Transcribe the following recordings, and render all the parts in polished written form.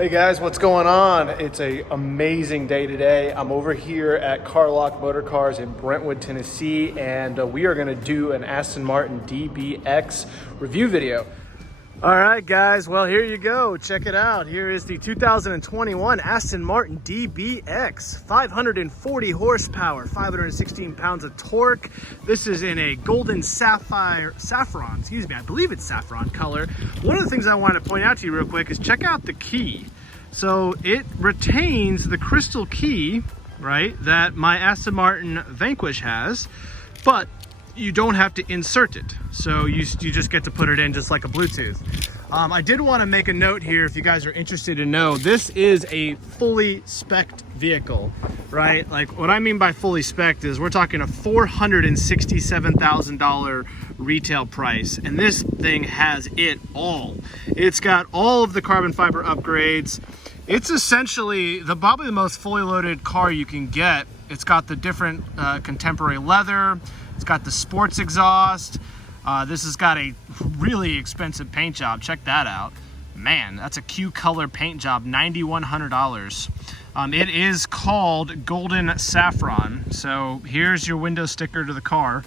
Hey guys, what's going on? It's an amazing day today. I'm over here at Carlock Motorcars in Brentwood, Tennessee, and we are gonna do an Aston Martin DBX review video. All right guys, well here you go, check it out. Here is the 2021 Aston Martin DBX, 540 horsepower, 516 pounds of torque. This is in a golden saffron, I believe it's saffron color. One of the things I want to point out to you real quick is check out the key. So it retains the crystal key, right, that my Aston Martin Vanquish has, but you don't have to insert it. So you just get to put it in just like a Bluetooth. I did want to make a note here, if you guys are interested to know, this is a fully spec'd vehicle, right? Like what I mean by fully spec'd is we're talking a $467,000 retail price, and this thing has it all. It's got all of the carbon fiber upgrades. It's essentially probably the most fully loaded car you can get. It's got the different contemporary leather. It's got the sports exhaust. This has got a really expensive paint job. Check that out. Man, that's a Q color paint job, $9,100. It is called Golden Saffron. So here's your window sticker to the car.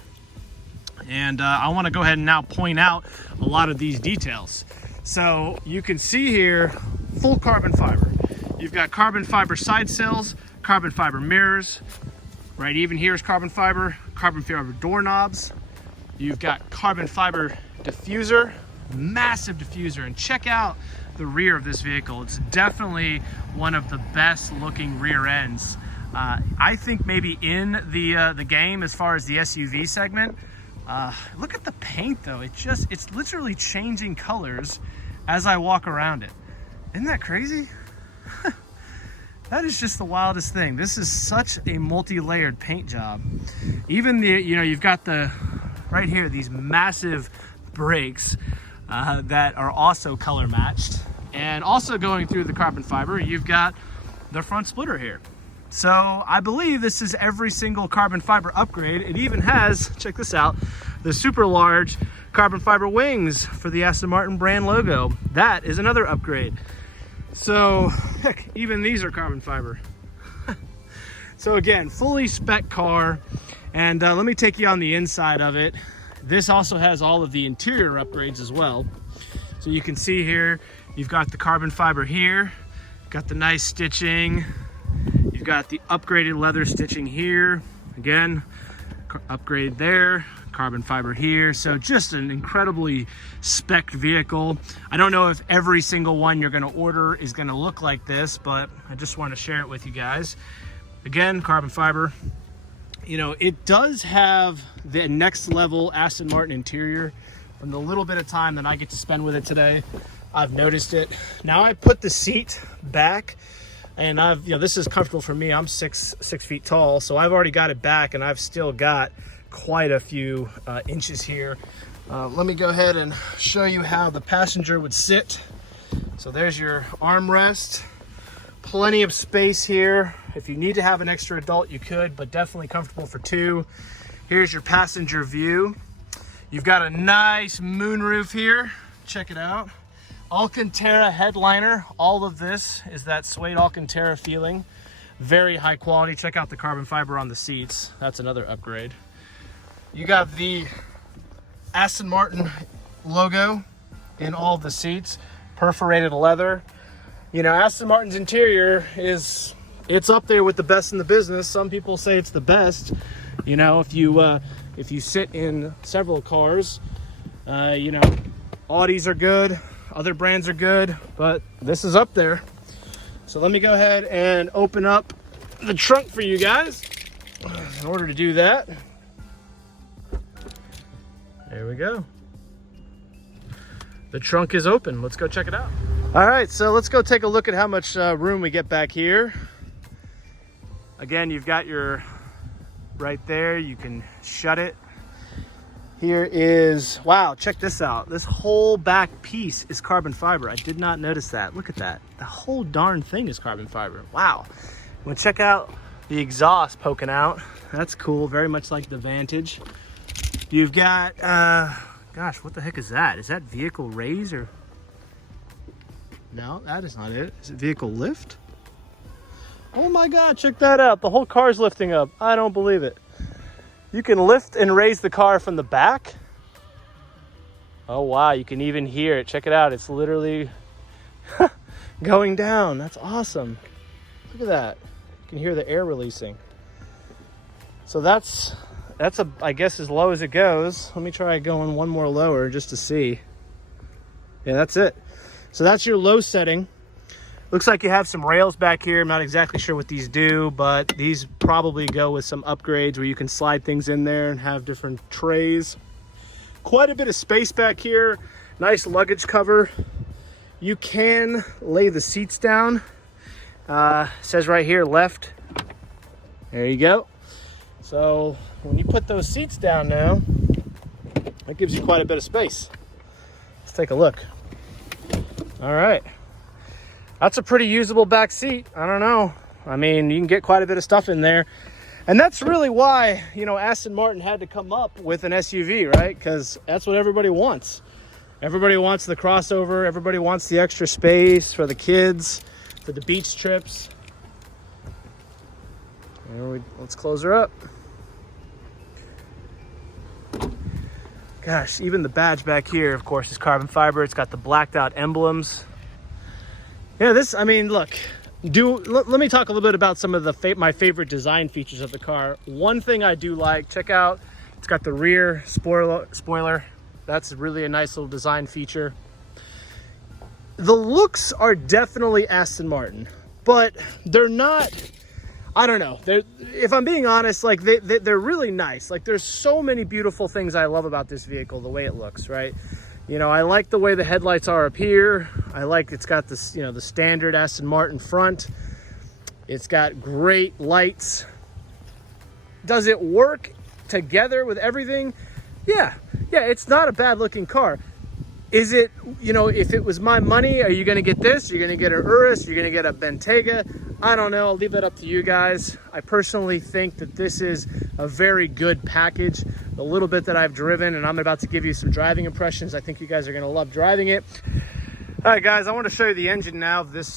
And I want to go ahead and now point out a lot of these details. So you can see here, full carbon fiber. You've got carbon fiber side sills, carbon fiber mirrors, right? Even here's carbon fiber doorknobs. You've got carbon fiber diffuser, massive diffuser, and check out the rear of this vehicle. It's definitely one of the best looking rear ends. I think maybe in the game as far as the SUV segment. Look at the paint though. It's literally changing colors as I walk around it. Isn't that crazy? That is just the wildest thing. This is such a multi-layered paint job. Even you've got right here, these massive brakes that are also color matched. And also going through the carbon fiber, you've got the front splitter here. So I believe this is every single carbon fiber upgrade. It even has, check this out, the super large carbon fiber wings for the Aston Martin brand logo. That is another upgrade. So heck, even these are carbon fiber. So again, fully spec car. And let me take you on the inside of it. This also has all of the interior upgrades as well. So you can see here, you've got the carbon fiber here, got the nice stitching. You've got the upgraded leather stitching here. Again, upgrade there, carbon fiber here. So just an incredibly spec'd vehicle. I don't know if every single one you're gonna order is gonna look like this, but I just want to share it with you guys. Again, carbon fiber. You know, it does have the next level Aston Martin interior. From the little bit of time that I get to spend with it today, I've noticed it. Now I put the seat back, and this is comfortable for me. I'm six feet tall, so I've already got it back, and I've still got quite a few inches here. Let me go ahead and show you how the passenger would sit. So there's your armrest. Plenty of space here. If you need to have an extra adult, you could, but definitely comfortable for two. Here's your passenger view. You've got a nice moonroof here. Check it out. Alcantara headliner. All of this is that suede Alcantara feeling. Very high quality. Check out the carbon fiber on the seats. That's another upgrade. You got the Aston Martin logo in all of the seats. Perforated leather. You know, Aston Martin's interior it's up there with the best in the business. Some people say it's the best. You know, if you sit in several cars, you know, Audis are good, other brands are good, but this is up there. So let me go ahead and open up the trunk for you guys. In order to do that, there we go. The trunk is open. Let's go check it out. All right, so let's go take a look at how much room we get back here. Again, you've got your right there. You can shut it. Here is, wow, check this out. This whole back piece is carbon fiber. I did not notice that. Look at that. The whole darn thing is carbon fiber. Wow. Well, check out the exhaust poking out. That's cool. Very much like the Vantage. You've got, gosh, what the heck is that? Is that vehicle raise or? No, that is not it. Is it vehicle lift? Oh my God, check that out. The whole car's lifting up. I don't believe it. You can lift and raise the car from the back. Oh wow, you can even hear it. Check it out. It's literally going down. That's awesome. Look at that. You can hear the air releasing. So that's I guess as low as it goes. Let me try going one more lower just to see. Yeah, that's it. So that's your low setting. Looks like you have some rails back here. I'm not exactly sure what these do, but these probably go with some upgrades where you can slide things in there and have different trays. Quite a bit of space back here. Nice luggage cover. You can lay the seats down. Says right here, left. There you go. So when you put those seats down now, that gives you quite a bit of space. Let's take a look. All right. That's a pretty usable back seat. I don't know. I mean, you can get quite a bit of stuff in there. And that's really why, you know, Aston Martin had to come up with an SUV, right? Because that's what everybody wants. Everybody wants the crossover. Everybody wants the extra space for the kids, for the beach trips. Let's close her up. Gosh, even the badge back here, of course, is carbon fiber. It's got the blacked out emblems. Yeah, this, I mean, look, let me talk a little bit about some of the my favorite design features of the car. One thing I do like, check out, it's got the rear spoiler. That's really a nice little design feature. The looks are definitely Aston Martin, but they're not, I don't know. If I'm being honest, like they're really nice. Like there's so many beautiful things I love about this vehicle, the way it looks, right? You know, I like the way the headlights are up here. I like it's got this, you know, the standard Aston Martin front. It's got great lights. Does it work together with everything? Yeah, it's not a bad looking car. Is it, you know, if it was my money, are you gonna get this? You're gonna get an Urus, you're gonna get a Bentayga. I don't know, I'll leave that up to you guys. I personally think that this is a very good package. The little bit that I've driven, and I'm about to give you some driving impressions. I think you guys are gonna love driving it. All right, guys, I want to show you the engine now of this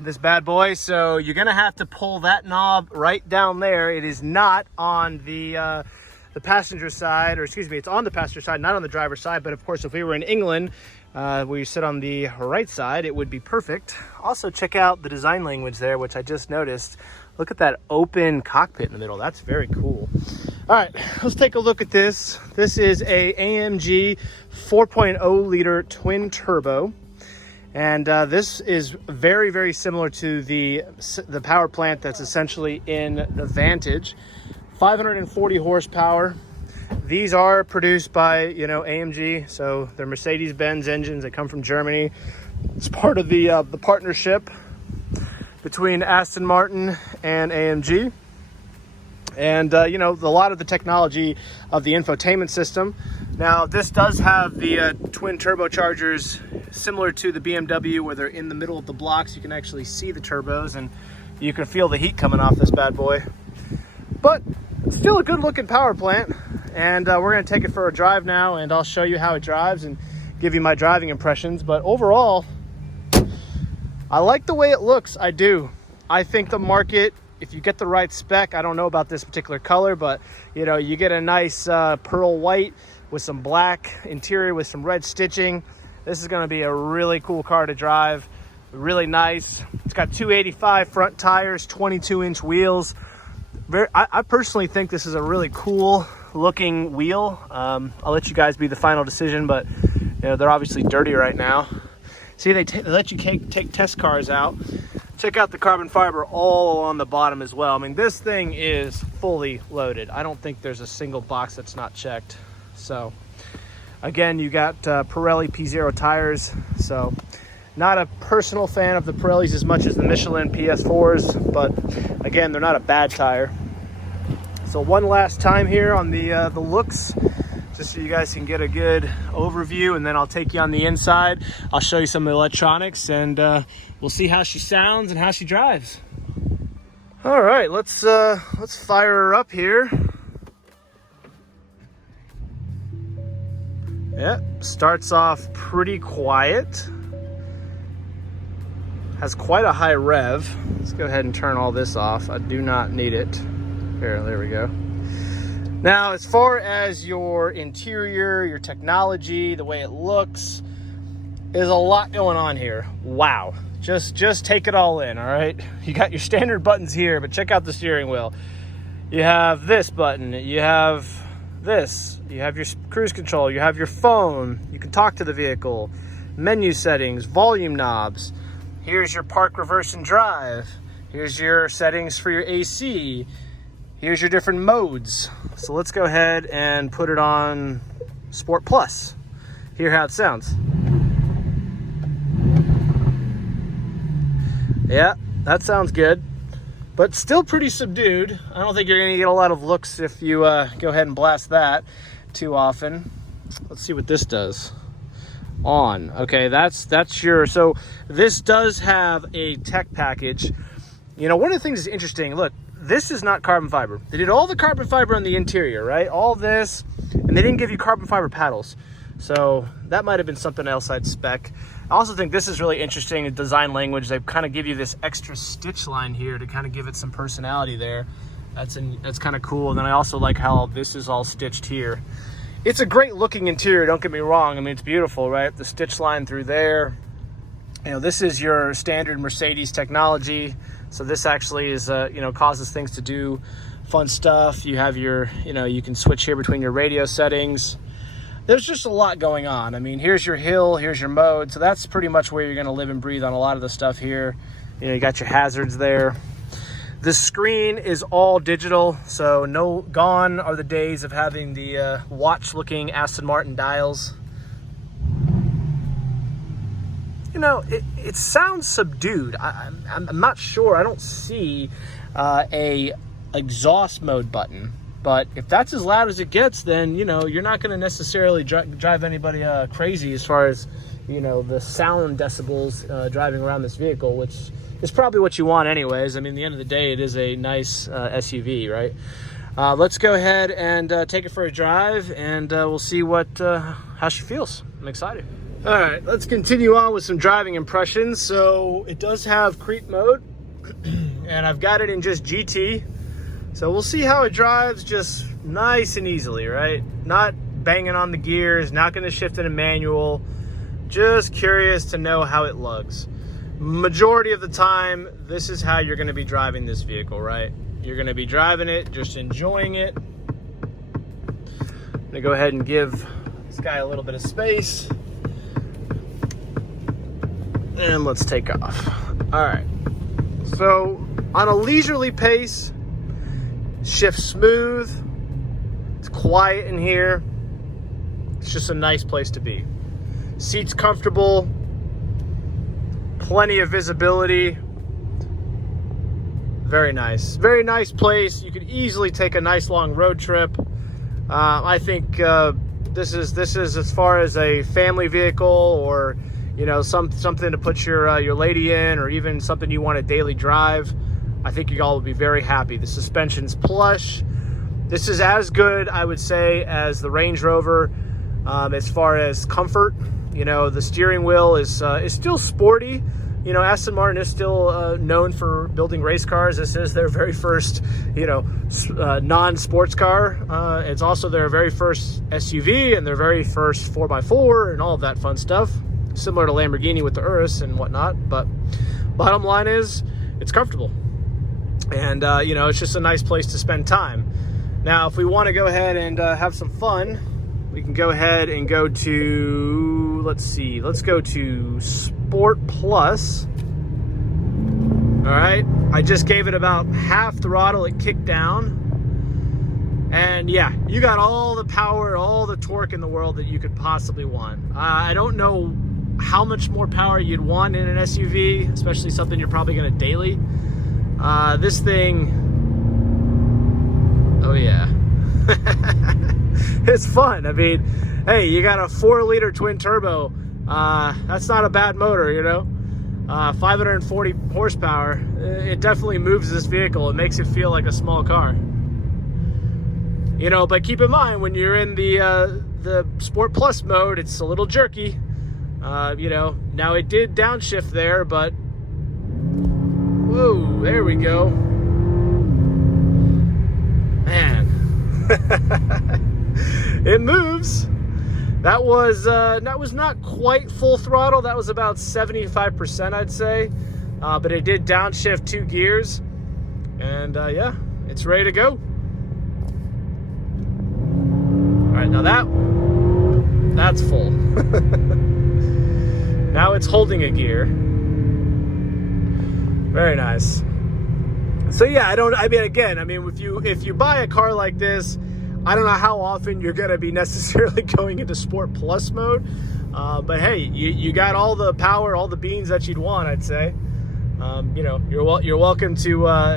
this bad boy. So you're gonna have to pull that knob right down there. It is not on the passenger side, or excuse me, it's on the passenger side, not on the driver's side. But of course, if we were in England, where you sit on the right side, it would be perfect. Also, check out the design language there, which I just noticed. Look at that open cockpit in the middle. That's very cool. All right, let's take a look at this. This is a AMG 4.0 liter twin turbo. And this is very, very similar to the power plant that's essentially in the Vantage. 540 horsepower. These are produced by, you know, AMG, so they're Mercedes-Benz engines. They come from Germany. It's part of the partnership between Aston Martin and AMG. And, you know, a lot of the technology of the infotainment system. Now, this does have the twin turbochargers similar to the BMW, where they're in the middle of the blocks. You can actually see the turbos, and you can feel the heat coming off this bad boy. But still a good looking power plant. And we're going to take it for a drive now, and I'll show you how it drives and give you my driving impressions. But overall, I like the way it looks. I do. I think the market, if you get the right spec, I don't know about this particular color, but you know, you get a nice pearl white with some black interior with some red stitching. This is going to be a really cool car to drive. Really nice. It's got 285 front tires, 22-inch wheels. I personally think this is a really cool looking wheel. I'll let you guys be the final decision, but you know, they're obviously dirty right now. See, they let you take test cars out. Check out the carbon fiber all on the bottom as well. I mean, this thing is fully loaded. I don't think there's a single box that's not checked. So again, you got Pirelli P0 tires. So not a personal fan of the Pirellis as much as the Michelin PS4s, but again, they're not a bad tire. So one last time here on the looks, just so you guys can get a good overview, and then I'll take you on the inside. I'll show you some of the electronics, and we'll see how she sounds and how she drives. All right, let's fire her up here. Yeah, starts off pretty quiet. Has quite a high rev. Let's go ahead and turn all this off. I do not need it. Here, there we go. Now, as far as your interior, your technology, the way it looks, there's a lot going on here. Wow. Just take it all in, all right? You got your standard buttons here, but check out the steering wheel. You have this button, you have this, you have your cruise control, you have your phone, you can talk to the vehicle, menu settings, volume knobs. Here's your park, reverse, and drive. Here's your settings for your AC. Here's your different modes. So let's go ahead and put it on Sport Plus. Hear how it sounds. Yeah, that sounds good, but still pretty subdued. I don't think you're gonna get a lot of looks if you go ahead and blast that too often. Let's see what this does. On. Okay, that's your, so this does have a tech package. You know, one of the things that's interesting, look, this is not carbon fiber. They did all the carbon fiber on the interior, right? All this, and they didn't give you carbon fiber paddles. So that might have been something else I'd spec. I also think this is really interesting in design language. They kind of give you this extra stitch line here to kind of give it some personality there. That's kind of cool. And then I also like how this is all stitched here. It's a great looking interior, don't get me wrong. I mean, it's beautiful, right? The stitch line through there. You know, this is your standard Mercedes technology. So this actually is, you know, causes things to do fun stuff. You have your, you know, you can switch here between your radio settings. There's just a lot going on. I mean, here's your hill, here's your mode. So that's pretty much where you're gonna live and breathe on a lot of the stuff here. You know, you got your hazards there. The screen is all digital, so gone are the days of having the watch-looking Aston Martin dials. You know, it sounds subdued. I'm not sure. I don't see a exhaust mode button, but if that's as loud as it gets, then, you know, you're not going to necessarily drive anybody crazy as far as, you know, the sound decibels driving around this vehicle, which is probably what you want anyways. I mean, at the end of the day, it is a nice SUV, right? Let's go ahead and take it for a drive, and we'll see how she feels. I'm excited. All right, let's continue on with some driving impressions. So it does have creep mode, and I've got it in just GT. So we'll see how it drives, just nice and easily, right? Not banging on the gears, not gonna shift in a manual. Just curious to know how it lugs. Majority of the time, this is how you're gonna be driving this vehicle, right? You're gonna be driving it, just enjoying it. I'm gonna go ahead and give this guy a little bit of space. And let's take off. All right, so on a leisurely pace, shift smooth, it's quiet in here. It's just a nice place to be. Seats comfortable, plenty of visibility. Very nice place. You could easily take a nice long road trip. I think this is as far as a family vehicle, or, you know, something to put your lady in, or even something you want to daily drive. I think you all will be very happy. The suspension's plush. This is as good, I would say, as the Range Rover as far as comfort. You know, the steering wheel is still sporty. You know, Aston Martin is still known for building race cars. This is their very first, you know, non-sports car. It's also their very first SUV and their very first 4x4 and all of that fun stuff. Similar to Lamborghini with the Urus and whatnot. But bottom line is, it's comfortable. And, you know, it's just a nice place to spend time. Now, if we want to go ahead and have some fun, we can go ahead and go to, let's go to Sport Plus. All right, I just gave it about half throttle. It kicked down. And yeah, you got all the power, all the torque in the world that you could possibly want. I don't know how much more power you'd want in an SUV, especially something you're probably going to daily. This thing, oh yeah. It's fun. I mean, hey, you got a 4-liter twin turbo. That's not a bad motor, you know. 540 horsepower. It definitely moves this vehicle. It makes it feel like a small car. You know, but keep in mind, when you're in the Sport Plus mode, it's a little jerky. You know, now it did downshift there, but Whoa, there we go. Man. It moves. That was not quite full throttle. That was about 75%, I'd say. But it did downshift 2 gears. And yeah, it's ready to go. All right, now that's full. Now it's holding a gear. Very nice. So yeah, if you buy a car like this, I don't know how often you're going to be necessarily going into Sport Plus mode. But hey, you got all the power, all the beans that you'd want, I'd say. You know, you're welcome to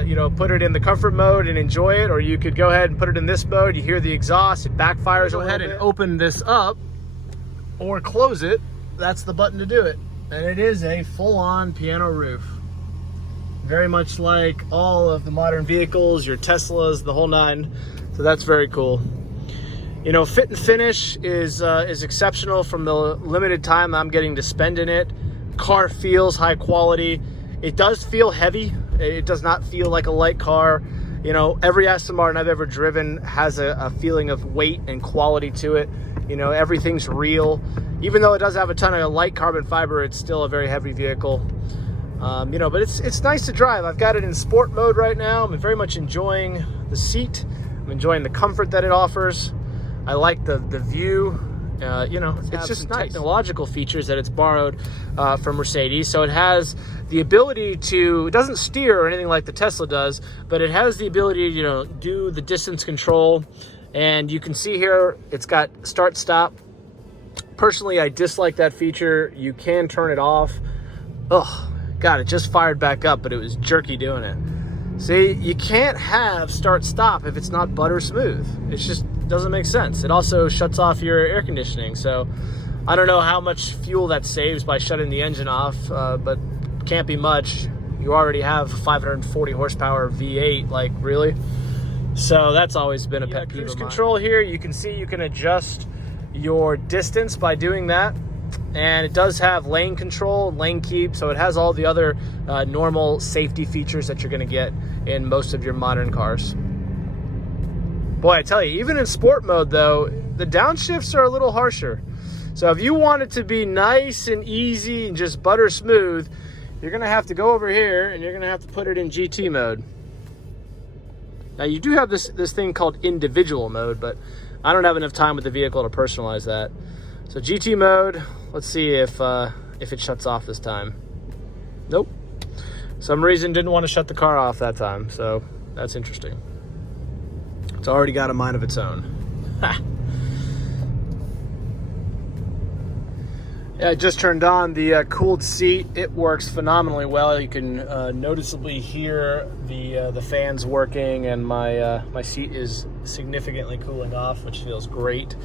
you know, put it in the comfort mode and enjoy it, or you could go ahead and put it in this mode. You hear the exhaust, it backfires. Go ahead and open this up or close it. That's the button to do it. And it is a full-on piano roof. Very much like all of the modern vehicles, your Teslas, the whole nine. So that's very cool. You know, fit and finish is exceptional from the limited time I'm getting to spend in it. Car feels high quality. It does feel heavy. It does not feel like a light car. You know, every Aston Martin I've ever driven has a feeling of weight and quality to it. You know, everything's real. Even though it does have a ton of light carbon fiber, it's still a very heavy vehicle. You know, but it's nice to drive. I've got it in sport mode right now. I'm very much enjoying the seat. I'm enjoying the comfort that it offers. I like the view. You know, it's just nice. Technological features that it's borrowed from Mercedes. So it has the ability to, it doesn't steer or anything like the Tesla does, but it has the ability to, you know, do the distance control. And you can see here, it's got start stop. Personally, I dislike that feature. You can turn it off. Oh, God, it just fired back up, but it was jerky doing it. See, you can't have start stop if it's not butter smooth. It just doesn't make sense. It also shuts off your air conditioning. So I don't know how much fuel that saves by shutting the engine off, but can't be much. You already have 540 horsepower V8, like really. So that's always been a pet peeve of mine. Cruise control here, you can see you can adjust your distance by doing that. And it does have lane control, lane keep, so it has all the other normal safety features that you're going to get in most of your modern cars. Boy, I tell you, even in sport mode though, the downshifts are a little harsher. So if you want it to be nice and easy and just butter smooth, you're going to have to go over here and you're going to have to put it in GT mode. Now you do have this thing called individual mode, but I don't have enough time with the vehicle to personalize that. So GT mode, let's see if it shuts off this time. Nope. Some reason didn't want to shut the car off that time, so that's interesting. It's already got a mind of its own. Ha. Yeah, I just turned on the cooled seat. It works phenomenally well. You can noticeably hear the fans working, and my seat is significantly cooling off, which feels great.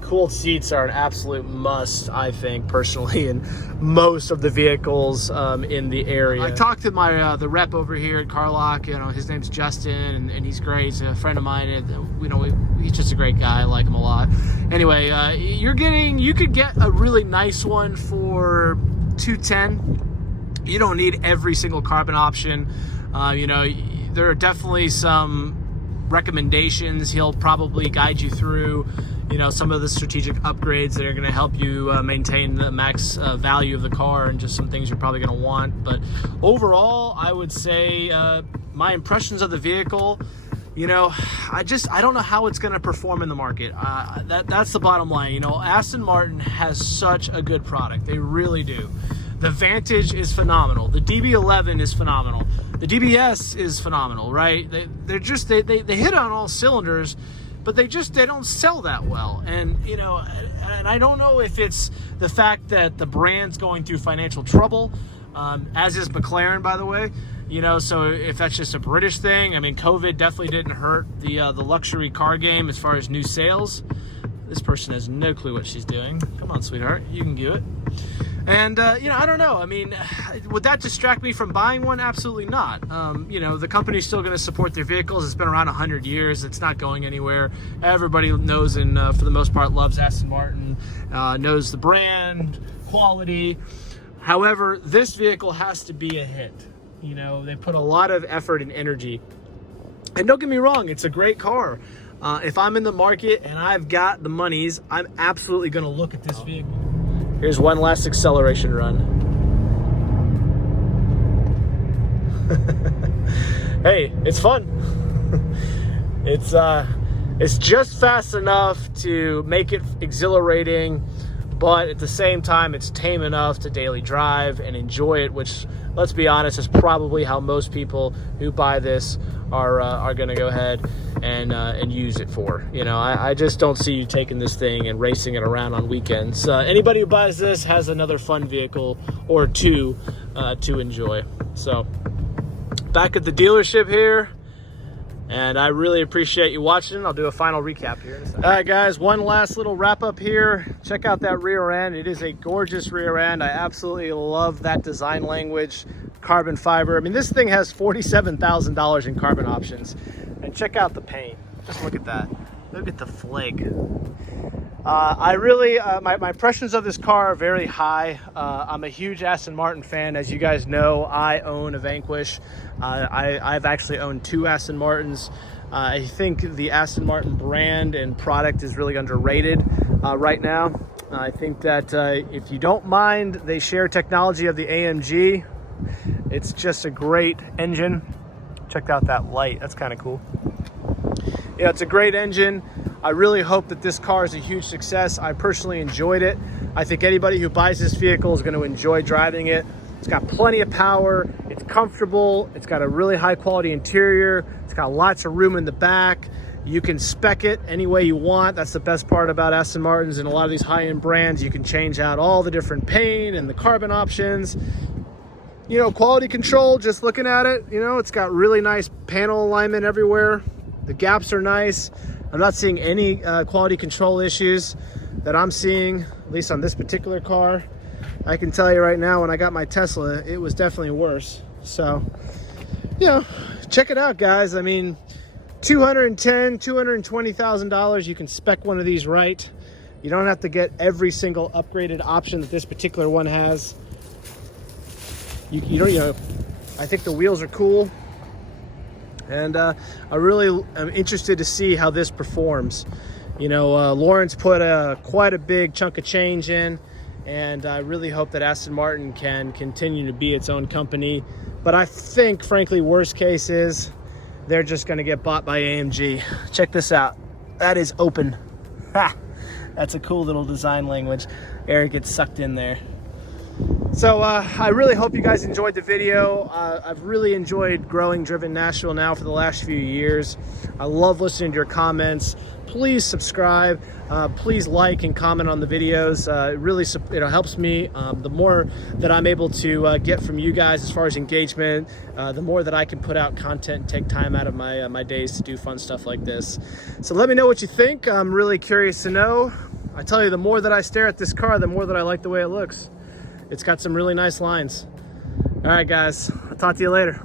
Cooled seats are an absolute must, I think, personally, in most of the vehicles in the area. I talked to my the rep over here at Carlock. You know, his name's Justin, and he's great. He's a friend of mine. And, you know, he's just a great guy. I like him a lot. Anyway, you could get a really nice one for $210. You don't need every single carbon option. You know, there are definitely some recommendations. He'll probably guide you through, you know, some of the strategic upgrades that are going to help you maintain the max value of the car, and just some things you're probably going to want. But overall, I would say my impressions of the vehicle, you know, I don't know how it's going to perform in the market. That's the bottom line. You know, Aston Martin has such a good product. They really do. The Vantage is phenomenal. The DB11 is phenomenal. The DBS is phenomenal, right? They hit on all cylinders, but they don't sell that well. And, you know, and I don't know if it's the fact that the brand's going through financial trouble, as is McLaren, by the way. You know, so if that's just a British thing, I mean, COVID definitely didn't hurt the luxury car game as far as new sales. This person has no clue what she's doing. Come on, sweetheart, you can do it. And, you know, I don't know. I mean, would that distract me from buying one? Absolutely not. You know, the company's still going to support their vehicles. It's been around 100 years. It's not going anywhere. Everybody knows and, for the most part, loves Aston Martin, knows the brand, quality. However, this vehicle has to be a hit. You know, they put a lot of effort and energy. And don't get me wrong, it's a great car. If I'm in the market and I've got the monies, I'm absolutely going to look at this vehicle. Here's one last acceleration run. Hey, it's fun. It's just fast enough to make it exhilarating, but at the same time, it's tame enough to daily drive and enjoy it, which, let's be honest, is probably how most people who buy this are going to go ahead and use it for. You know, I just don't see you taking this thing and racing it around on weekends. Anybody who buys this has another fun vehicle or two to enjoy. So, back at the dealership here, and I really appreciate you watching. I'll do a final recap here in a second. All right, guys, one last little wrap up here. Check out that rear end. It is a gorgeous rear end. I absolutely love that design language, carbon fiber. I mean, this thing has $47,000 in carbon options. And check out the paint. Just look at that. Look at the flake. I really, my impressions of this car are very high. I'm a huge Aston Martin fan. As you guys know, I own a Vanquish. I've actually owned two Aston Martins. I think the Aston Martin brand and product is really underrated right now. I think that if you don't mind, they share technology of the AMG. It's just a great engine. Check out that light. That's kind of cool. Yeah, it's a great engine. I really hope that this car is a huge success. I personally enjoyed it. I think anybody who buys this vehicle is going to enjoy driving it. It's got plenty of power. It's comfortable. It's got a really high quality interior. It's got lots of room in the back. You can spec it any way you want. That's the best part about Aston Martins and a lot of these high-end brands. You can change out all the different paint and the carbon options. You know, quality control, just looking at it, you know, it's got really nice panel alignment everywhere. The gaps are nice. I'm not seeing any quality control issues that I'm seeing, at least on this particular car. I can tell you right now, when I got my Tesla, it was definitely worse. So, you know, check it out, guys. I mean, $210,000, $220,000, you can spec one of these right. You don't have to get every single upgraded option that this particular one has. You know, I think the wheels are cool. And I really am interested to see how this performs. You know, Lawrence put quite a big chunk of change in, and I really hope that Aston Martin can continue to be its own company. But I think, frankly, worst case is they're just going to get bought by AMG. Check this out. That is open. Ha! That's a cool little design language. Air gets sucked in there. So I really hope you guys enjoyed the video. I've really enjoyed growing Driven Nashville now for the last few years. I love listening to your comments. Please subscribe. Please like and comment on the videos. It really helps me. The more that I'm able to get from you guys as far as engagement, the more that I can put out content and take time out of my days to do fun stuff like this. So let me know what you think. I'm really curious to know. I tell you, the more that I stare at this car, the more that I like the way it looks. It's got some really nice lines. All right, guys, I'll talk to you later.